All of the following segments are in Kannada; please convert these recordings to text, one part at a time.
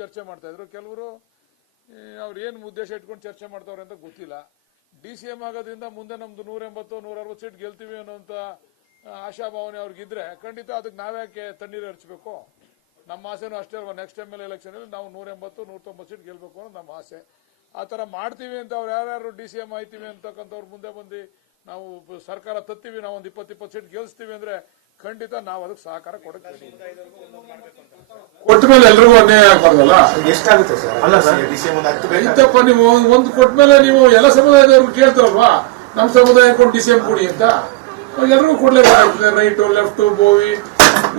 ಚರ್ಚೆ ಮಾಡ್ತಾ ಇದ್ರು. ಕೆಲವರು ಅವ್ರು ಏನು ಉದ್ದೇಶ ಇಟ್ಕೊಂಡು ಚರ್ಚೆ ಮಾಡ್ತಾವ್ರೆ ಅಂತ ಗೊತ್ತಿಲ್ಲ. DCM ಆಗೋದ್ರಿಂದ ಮುಂದೆ ನಮ್ದು 180 160 ಸೀಟ್ ಗೆಲ್ತೀವಿ ಅನ್ನೋಂತ ಆಶಾಭಾವನೆ ಅವ್ರಿಗಿದ್ರೆ ಖಂಡಿತ ಅದಕ್ಕೆ ನಾವ್ಯಾಕೆ ತಣ್ಣೀರು ಹರಿಸಬೇಕು? ನಮ್ಮ ಆಸೆನೂ ಅಷ್ಟೇ ಅಲ್ವಾ. ನೆಕ್ಸ್ಟ್ ML ಎಲೆಕ್ಷನ್ ಅಲ್ಲಿ ನಾವು 180 190 ಸೀಟ್ ಗೆಲ್ಬೇಕು ಅನ್ನೋದು ನಮ್ಮ ಆಸೆ. ಆ ತರ ಮಾಡ್ತೀವಿ ಅಂತ ಅವ್ರು ಯಾರ್ಯಾರು DCM ಆಯ್ತೀವಿ ಅಂತಕ್ಕಂಥವ್ರು ಮುಂದೆ ಬಂದು ನಾವು ಸರ್ಕಾರ ತತ್ತೀವಿ, ನಾವು ಒಂದು 20 ಸೀಟ್ ಗೆಲ್ಸ್ತೀವಿ ಅಂದ್ರೆ ಖಂಡಿತ ನಾವು ಅದಕ್ಕೆ ಸಹಕಾರ ಕೊಡಕ್ಕೆ ಕೊಟ್ಟ ಮೇಲೆ ಎಲ್ರಿಗೂ ಅನ್ಯಾಯ ಆಗ್ಬಾರ್ದಲ್ಲ. ಎಷ್ಟಾಗುತ್ತೆ ಸರ್? ಅಲ್ಲ ಸರ್, ಐತಪ್ಪ, ನೀವು ಒಂದು ಕೊಟ್ಟ ಮೇಲೆ ನೀವು ಎಲ್ಲ ಸಮುದಾಯದವ್ರು ಕೇಳ್ತಾರಲ್ವಾ, ನಮ್ಮ ಸಮುದಾಯ ಕೊಟ್ಟು DCM ಕೊಡಿ ಅಂತ. ಎಲ್ರಿಗೂ ಕೊಡ್ಲೇಬೇಕಾಗ್ತದೆ. ರೈಟು, ಲೆಫ್ಟ್, ಬೋವಿ,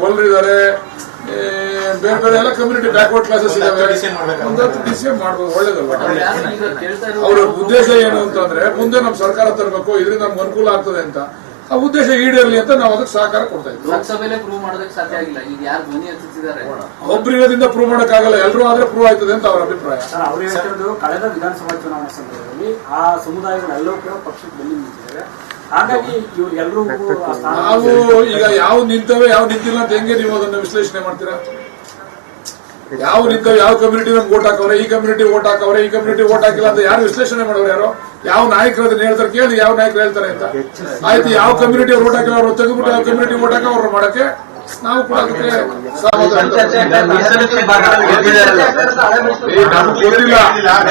ಗೊಲ್ರಿದ್ದಾರೆ, ಬೇರೆ ಬೇರೆ ಎಲ್ಲ ಕಮ್ಯುನಿಟಿ ಬ್ಯಾಕ್ವರ್ಡ್ ಕ್ಲಾಸಸ್ ಇದಾವೆ. ಒಂದೊಂದು DCM ಮಾಡ್ಬೋದು, ಒಳ್ಳೇದಲ್ವ. ಅವ್ರ ಉದ್ದೇಶ ಏನು ಅಂತಂದ್ರೆ ಮುಂದೆ ನಮ್ಮ ಸರ್ಕಾರ ತರಬೇಕು, ಇದರಿಂದ ನಮ್ಗೆ ಅನುಕೂಲ ಆಗ್ತದೆ ಅಂತ. ಆ ಉದ್ದೇಶ ಈಡೇರಲಿ ಅಂತ ನಾವು ಅದಕ್ಕೆ ಸಹಕಾರ ಕೊಡ್ತಾ ಇದ್ವಿ. ಒಬ್ಬರಿಗೋದಿಂದ ಪ್ರೂವ್ ಮಾಡಕ್ಕಾಗಲ್ಲ, ಎಲ್ಲರೂ ಆದ್ರೆ ಪ್ರೂವ್ ಆಯ್ತದೆ ಅಂತ ಅವ್ರ ಅಭಿಪ್ರಾಯ. ಅವರು ಹೇಳ್ತಿರೋದು ಕಳೆದ ವಿಧಾನಸಭಾ ಚುನಾವಣಾ ಸಂದರ್ಭದಲ್ಲಿ ಆ ಸಮುದಾಯಗಳೆಲ್ಲವೂ ಕೂಡ ಪಕ್ಷಕ್ಕೆ ಬೆಲ್ಲಿ ನಿಂತಿದ್ದಾರೆ. ಹಾಗಾಗಿ ಇವ್ರು ಎಲ್ಲರೂ ನಾವು ಈಗ ಯಾವ ನಿಂತವೆ ಯಾವ ನಿಂತಿಲ್ಲ ಅಂತ ಹೆಂಗೆ ನೀವು ಅದನ್ನ ವಿಶ್ಲೇಷಣೆ ಮಾಡ್ತೀರಾ? ಯಾವ ನಿಂತವೆ, ಯಾವ ಕಮ್ಯುನಿಟಿ ನಮ್ಗೆ ಓಟ್ ಹಾಕವ್ರೆ, ಈ ಕಮ್ಯುನಿಟಿ ಓಟ್ ಹಾಕವ್ರೆ, ಈ ಕಮ್ಯುನಿಟಿ ಓಟ್ ಹಾಕಿಲ್ಲ ಅಂತ ಯಾರು ವಿಶ್ಲೇಷಣೆ ಮಾಡೋರು? ಯಾರು ಯಾವ ನಾಯಕರು ಅದನ್ನ ಹೇಳ್ತಾರೆ ಕೇಳಿ, ಯಾವ ನಾಯಕರು ಹೇಳ್ತಾರೆ ಅಂತ. ಆಯ್ತು, ಯಾವ ಕಮ್ಯುನಿಟಿ ಓಟ್ ಹಾಕಿಲ್ಲ ಅವ್ರು ತೆಗೆದ್ಬಿಟ್ಟು ಯಾವ ಕಮ್ಯುನಿಟಿ ಓಟ್ ಹಾಕೋ ಅವ್ರು ಮಾಡಕ್ಕೆ ನಾವು ಕೂಡ ಅದಕ್ಕೆ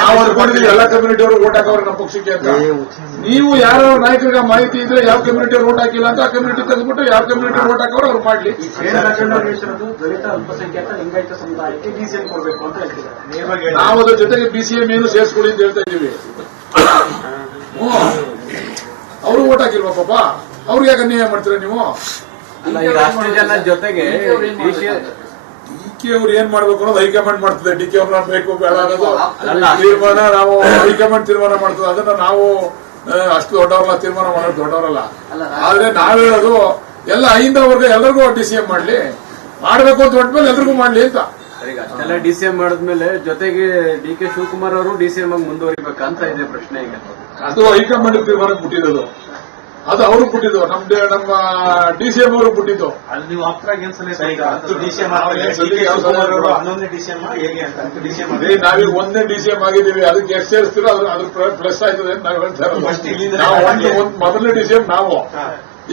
ನಾವು ಅನ್ಕೊಂಡಿದೀವಿ ಎಲ್ಲ ಕಮ್ಯುನಿಟಿ ಅವರು ಓಟ್ ಹಾಕವ್ರೆ ನಮ್ಮ ಪಕ್ಷಕ್ಕೆ ಅಂತ. ನೀವು ಯಾರ ನಾಯಕರಿಗೆ ಮಾಹಿತಿ ಇದ್ರೆ ಯಾವ ಕಮ್ಯುನಿಟಿ ಓಟ್ ಹಾಕಿಲ್ಲ ಅಂತ ಆ ಕಮ್ಯುನಿಟಿ ತೆಗೆದ್ಬಿಟ್ಟು ಯಾವ ಕಮ್ಯುನಿಟಿ ಓಟ್ ಹಾಕೋರು ಅವ್ರು ಮಾಡ್ಲಿ. ದಲಿತ ಅಲ್ಪಸಂಖ್ಯಾತ ಲಿಂಗಾಯತ ಸಮುದಾಯಕ್ಕೆ DCM ಕೊಡಬೇಕು ಅಂತ ಹೇಳ್ತಿದ್ದಾರೆ. ನಾವು ಅದ್ರ ಜೊತೆಗೆ BCM ಏನು ಸೇರಿಸ್ಕೊಳ್ಳಿ ಅಂತ ಹೇಳ್ತಾ ಇದ್ದೀವಿ. ಅವರು ಓಟ್ ಹಾಕಿಲ್ವಾ ಪಾಪ? ಅವ್ರಿಗೆ ಯಾಕೆ ಅನ್ಯಾಯ ಮಾಡ್ತೀರಾ ನೀವು? ಜೊತೆಗೆ DK ಅವ್ರು ಏನ್ ಮಾಡ್ಬೇಕು ಅನ್ನೋದು ಹೈಕಮಾಂಡ್ ಮಾಡ್ತದೆ. DK ಅವ್ರನ್ನ ಬೇಕು ಬೇಡ ಅನ್ನೋದು ತೀರ್ಮಾನ ನಾವು ಹೈಕಮಾಂಡ್ ತೀರ್ಮಾನ ಮಾಡ್ತದೆ. ಅದನ್ನ ನಾವು ಅಷ್ಟು ದೊಡ್ಡವರಲ್ಲ, ತೀರ್ಮಾನ ಮಾಡೋದು ದೊಡ್ಡವರಲ್ಲ. ಆದ್ರೆ ನಾವ್ ಹೇಳೋದು ಎಲ್ಲ ಐದವರೆಗೆ ಎಲ್ಲರಿಗೂ DCM ಮಾಡ್ಲಿ, ಮಾಡ್ಬೇಕು ಅಂತ ಹೊಟ್ಮೇಲೆ ಎಲ್ರಿಗೂ ಮಾಡ್ಲಿ ಅಂತ. ಅಷ್ಟೆಲ್ಲ DCM ಮಾಡಿದ್ಮೇಲೆ ಜೊತೆಗೆ DK ಶಿವಕುಮಾರ್ ಅವರು DCM ಆಗಿ ಮುಂದುವರಿಬೇಕಂತ ಇದೆ ಪ್ರಶ್ನೆ. ಈಗ ಅದು ಹೈಕಮಾಂಡ್ ತೀರ್ಮಾನ ಬಿಟ್ಟಿದ್ದು, ಅದು ಅವರು ಬಿಟ್ಟಿದ್ದು, ನಮ್ಮ DCM ಅವರು ಬಿಟ್ಟಿದ್ದು. ನೀವು ನಾವೀಗ ಒಂದೇ DCM ಆಗಿದ್ದೀವಿ, ಅದಕ್ಕೆ ಎಷ್ಟು ಸೇರಿಸ್ತೀರೋ ಅದ್ರ ಪ್ಲಸ್ ಆಯ್ತದೆ ಅಂತ ನಾವು ಹೇಳ್ತಾ ಇರೋದು. ನಾವು ಮೊದಲನೇ DCM ನಾವು.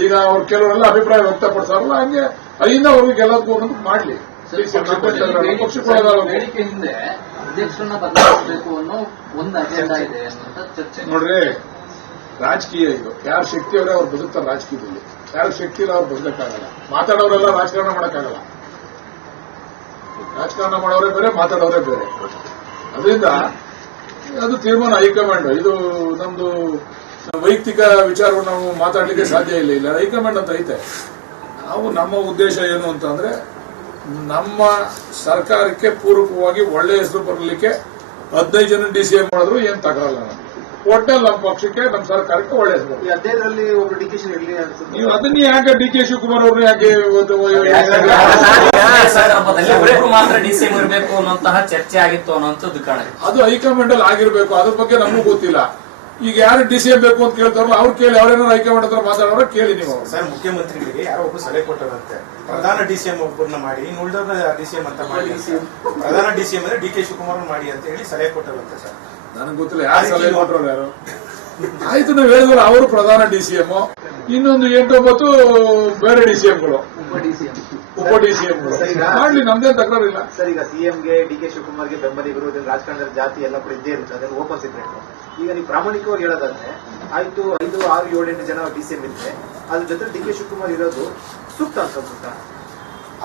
ಈಗ ಅವ್ರು ಕೆಲವರೆಲ್ಲ ಅಭಿಪ್ರಾಯ ವ್ಯಕ್ತಪಡಿಸಾರಲ್ಲ, ಹಂಗೆ ಅಲ್ಲಿಂದ ಅವ್ರಿಗೆ ಗೆಲ್ಲೋದಕ್ಕೂ ಅನ್ನೋದು ಮಾಡ್ಲಿ. ಬೇಡಿಕೆ ಹಿಂದೆ ಅಧ್ಯಕ್ಷರನ್ನ ಬದಲಾಯಿಸಬೇಕು ಅನ್ನೋ ಒಂದು ಅಜೆಂಡಾ ಇದೆ ಅಂತ ಚರ್ಚೆ. ನೋಡ್ರಿ, ರಾಜಕೀಯ ಇದು. ಯಾರು ಶಕ್ತಿ ಅವರೇ ಅವ್ರು ಬದುಕ್ತಾರೆ ರಾಜಕೀಯದಲ್ಲಿ, ಯಾರು ಶಕ್ತಿ ಇಲ್ಲ ಅವ್ರು ಬದುಕಕ್ಕಾಗಲ್ಲ. ಮಾತಾಡೋರೆಲ್ಲ ರಾಜಕಾರಣ ಮಾಡಕ್ಕಾಗಲ್ಲ. ರಾಜಕಾರಣ ಮಾಡೋರೇ ಬೇರೆ, ಮಾತಾಡೋರೇ ಬೇರೆ. ಅದರಿಂದ ಅದು ತೀರ್ಮಾನ ಹೈಕಮಾಂಡ್. ಇದು ನಮ್ದು ವೈಯಕ್ತಿಕ ವಿಚಾರವನ್ನು ನಾವು ಮಾತಾಡ್ಲಿಕ್ಕೆ ಸಾಧ್ಯ ಇಲ್ಲ. ಹೈಕಮಾಂಡ್ ಅಂತ ಐತೆ. ನಾವು ನಮ್ಮ ಉದ್ದೇಶ ಏನು ಅಂತಂದ್ರೆ ನಮ್ಮ ಸರ್ಕಾರಕ್ಕೆ ಪೂರಕವಾಗಿ ಒಳ್ಳೆ ಹೆಸರು ಬರಲಿಕ್ಕೆ 15 ಜನ DCM ಮಾಡಿದ್ರು ಏನ್ ತಗೊಳಲ್ಲ. ಒಟ್ಟಲ್ಲಿ ನಮ್ಮ ಪಕ್ಷಕ್ಕೆ, ನಮ್ಮ ಸರ್ಕಾರಕ್ಕೆ ಒಳ್ಳೆ ಹೆಸರು. ಅದೇರಲ್ಲಿ ಒಬ್ರು DK ಇರಲಿ ಅನ್ಸುತ್ತೆ. ನೀವು ಅದನ್ನ ಯಾಕೆ DK ಶಿವಕುಮಾರ್ ಅವ್ರನ್ನ ಯಾಕೆ ಮಾತ್ರ DCM ಇರಬೇಕು ಅನ್ನೋಂತಹ ಚರ್ಚೆ ಆಗಿತ್ತು ಅನ್ನೋಂಥದ್ದು ಕಾಣುತ್ತೆ. ಅದು ಹೈಕಮಾಂಡ್ ಅಲ್ಲಿ ಆಗಿರ್ಬೇಕು. ಅದ್ರ ಬಗ್ಗೆ ನಮಗೂ ಗೊತ್ತಿಲ್ಲ. ಈಗ ಯಾರು DCM ಬೇಕು ಅಂತ ಕೇಳ್ತಾರಲ್ಲ ಅವ್ರು ಕೇಳಿ, ಅವ್ರೇನೋ ಹೈಕಮಾಂಡ್ ಹತ್ರ ಮಾತಾಡೋರ ಕೇಳಿ ನೀವು. ಸರ್, ಮುಖ್ಯಮಂತ್ರಿಗಳಿಗೆ ಯಾರೋ ಒಬ್ಬರು ಸಲಹೆ ಕೊಟ್ಟರಂತೆ, ಪ್ರಧಾನ DCM ಒಬ್ಬರನ್ನ ಮಾಡಿ, ಉಳಿದವ್ರನ್ನ DCM ಅಂತ ಮಾಡಿ, ಪ್ರಧಾನ DCM ಅಂದ್ರೆ DK ಶಿವಕುಮಾರ್ ಮಾಡಿ ಅಂತ ಹೇಳಿ ಸಲಹೆ ಕೊಟ್ಟರಂತೆ. ಸರ್, ನನಗೆ ಗೊತ್ತಿಲ್ಲ ಯಾರು ಸಲಹೆ ಕೊಟ್ಟರು ಯಾರು. ಆಯ್ತು, ನಾವು ಹೇಳಿದ್ರೆ ಅವರು ಪ್ರಧಾನ DCM, ಇನ್ನೊಂದು 8-9 ಬೇರೆ DCMಗಳು, ಉಪ DCMಗಳು ಮಾಡ್ಲಿ, ನಮ್ದೇನ್ ತಕರಾರಿಲ್ಲ. ಸರ್, ಈಗ CMಗೆ DK ಶಿವಕುಮಾರ್ಗೆ ಬೆಂಬಲಿಗರು, ರಾಜಕಾರಣದ ಜಾತಿ ಎಲ್ಲ ಕೂಡ ಇದ್ದೇ ಇರುತ್ತೆ, ಅದನ್ನು ಓಪನ್ ಸೀಕ್ರೆಟ್. ಈಗ ನೀವು ಪ್ರಾಮಾಣಿಕವಾಗಿ ಹೇಳೋದಾದ್ರೆ ಆಯ್ತು, 5, 6, 7, 8 ಜನ DCM ಇದ್ರೆ ಅದ್ರ ಜೊತೆ DK ಶಿವಕುಮಾರ್ ಇರೋದು ಸೂಕ್ತ ಅನ್ಸುತ್ತ?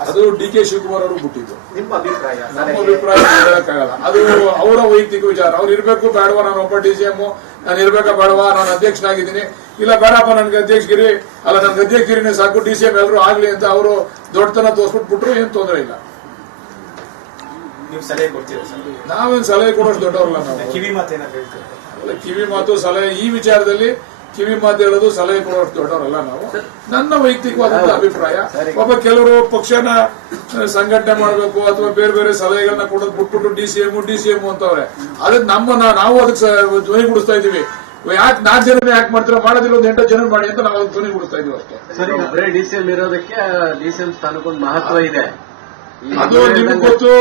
ಅದು DK ಶಿವಕುಮಾರ್ ಅವರು ಬಿಟ್ಟಿದ್ದು. ನಿಮ್ಮ ಅಭಿಪ್ರಾಯ? ನಮ್ಮ ಅಭಿಪ್ರಾಯ ಹೇಳಕ್ಕಾಗಲ್ಲ. ಅದು ಅವರ ವೈಯಕ್ತಿಕ ವಿಚಾರ. ಅವ್ರು ಇರ್ಬೇಕು ಬೇಡವಾ, ನಾನು ಒಬ್ಬ DCM, ನಾನು ಇರ್ಬೇಕಾ ಬೇಡವಾ, ನಾನು ಅಧ್ಯಕ್ಷನಾಗಿದ್ದೀನಿ, ಇಲ್ಲ ಬೇಡಪ್ಪ ನನ್ಗೆ ಅಧ್ಯಕ್ಷಗಿರಿ, ಅಲ್ಲ ನನ್ಗೆ ಅಧ್ಯಕ್ಷಗಿರಿನೇ ಸಾಕು, DCM ಎಲ್ಲರೂ ಆಗ್ಲಿ ಅಂತ ಅವರು ದೊಡ್ಡತನ ತೋರಿಸ್ಬಿಟ್ಬಿಟ್ರು ಏನ್ ತೊಂದರೆ ಇಲ್ಲ. ನೀವು ಸಲಹೆ ಕೊಡ್ತೀರಾ ಸರ್? ನಾವೇನ್ ಸಲಹೆ ಕೊಡೋಷ್ಟು ದೊಡ್ಡವರಲ್ಲ. ನಾವು ಕಿವಿ ಮಾತೇನ ಹೇಳ್ತೀರಾ? ಕಿವಿ ಮಾತು, ಸಲಹೆ, ಈ ವಿಚಾರದಲ್ಲಿ ಕಿವಿ ಮಾತು ಹೇಳೋದು, ಸಲಹೆ ಕೊಡೋಷ್ಟು ದೊಡ್ಡವರಲ್ಲ ನಾವು. ನನ್ನ ವೈಯಕ್ತಿಕವಾದಂತಹ ಅಭಿಪ್ರಾಯ. ಒಬ್ಬ ಕೆಲವರು ಪಕ್ಷನ ಸಂಘಟನೆ ಮಾಡಬೇಕು ಅಥವಾ ಬೇರೆ ಬೇರೆ ಸಲಹೆಗಳನ್ನ ಕೊಡೋದು ಬಿಟ್ಬಿಟ್ಟು DCM ಅಂತವ್ರೆ. ಅದಕ್ಕೆ ನಾವು ಅದಕ್ಕೆ ಧ್ವನಿಗೂಡಿಸ್ತಾ ಇದೀವಿ. ಯಾಕೆ 4 ಜನ ಯಾಕೆ ಮಾಡ್ತೀರಾ, ಮಾಡೋದಿಲ್ಲ ಒಂದು 8 ಜನ ಮಾಡಿ ಅಂತ ನಾವು ಧ್ವನಿಗೂಡಿಸ್ತಾ ಇದೀವಿ ಅಷ್ಟೇ. ಸರಿ, ಬರೀ DCM ಇರೋದಕ್ಕೆ DCM ಸ್ಥಾನಕ್ಕೊಂದು ಮಹತ್ವ ಇದೆ. ಅದು ನಿಮ್ಗೆ ಗೊತ್ತು,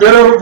ಬೇರೆಯವರು